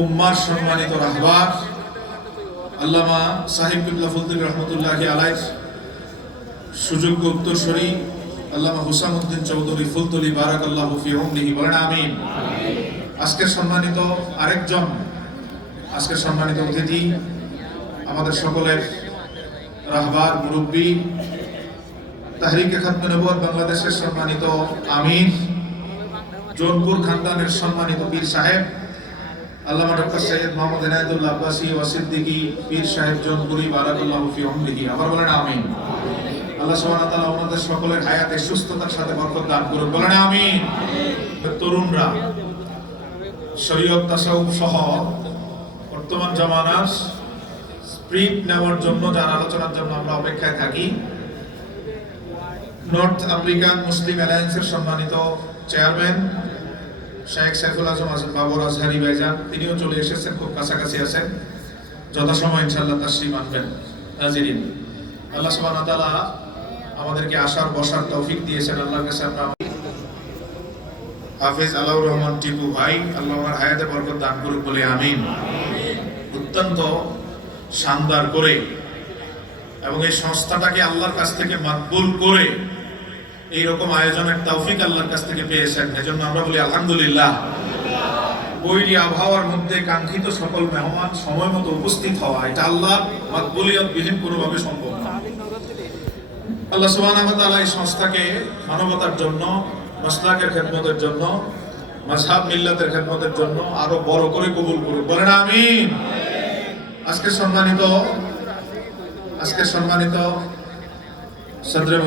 উম্মার সম্মানিত রাহবার আল্লামা সাহেব কিবলা ফুলতুলি রহমতুল্লাহি আলাইহ সুযোগ্য উত্তরসূরি আল্লামা হুসামউদ্দিন চৌধুরী ফুলতুলি বারাকাল্লাহু ফি উমরিহি, বলেন আমিন। আজকের সম্মানিত অতিথি, আমাদের সকলের রাহবার মুরব্বী, তাহরিকে খাতমে নবুয়ত বাংলাদেশের সম্মানিত আমির, জৌনপুর খানদানের সম্মানিত পীর সাহেব আল্লামা ডক্টর সৈয়দ মোহাম্মদ ইনায়েতুল্লাহ আব্বাসী ওয়া সিদ্দিকী পীর সাহেব জৌনপুরি বারাকাল্লাহু ফি উমরিহি, আবার বলেন আমিন। আল্লাহ সুবহানাহু ওয়া তাআলা আমাদের সকলের হায়াতে সুস্থতার সাথে বরকত দান করুন, বলেন আমিন। তরুণরা শরীয়ত তাসাউফ সহ বর্তমান জামানার স্পিরিট নেওয়ার জন্য, যার আলোচনার জন্য আমরা অপেক্ষায় থাকি, নর্থ আফ্রিকান মুসলিম অ্যালায়েন্সের সম্মানিত চেয়ারম্যান শেখ সাইফুল আজম বাবর আজহারি ভাইজান, তিনিও চলে এসেছেন, খুব কাছাকাছি আছেন, যথাসময় ইনশাআল্লাহ তাশরীফ আনবেন। হাজিরিন, আল্লাহ সুবহানাহু ওয়া তাআলা আমাদেরকে আসার বসার তৌফিক দিয়েছেন। আল্লাহর কাছে আমরা হাফেজ আলাউর রহমান টিপু ভাই, আল্লাহ ওনার হায়াতে বরকত দান করুক বলে আমিন। অত্যন্ত শানদার করে এবং এই সংস্থাটাকে আল্লাহর কাছ থেকে মাকবুল করে এইরকম আয়োজনের তৌফিক আল্লাহর কাছ থেকে পেয়েছেন, এজন্য আমরা বলি আলহামদুলিল্লাহ। বৈরী আবহাওয়ার মধ্যে কাঙ্ক্ষিত সকল মেহমান সময় মতো উপস্থিত হওয়া, এটা আল্লাহ মাকবুলিয়ত বিহীন কোনোভাবে সম্ভব না। আল্লাহ সুবহানাহু ওয়া তাআলা এই সংস্থাকে মানবতার জন্য, মাসলাকের খেদমতের জন্য, মাযহাব মিল্লাতের খেদমতের জন্য আরো বড় করে কবুল করুন, বলেন আমিন। আজকে সম্মানিত সদরে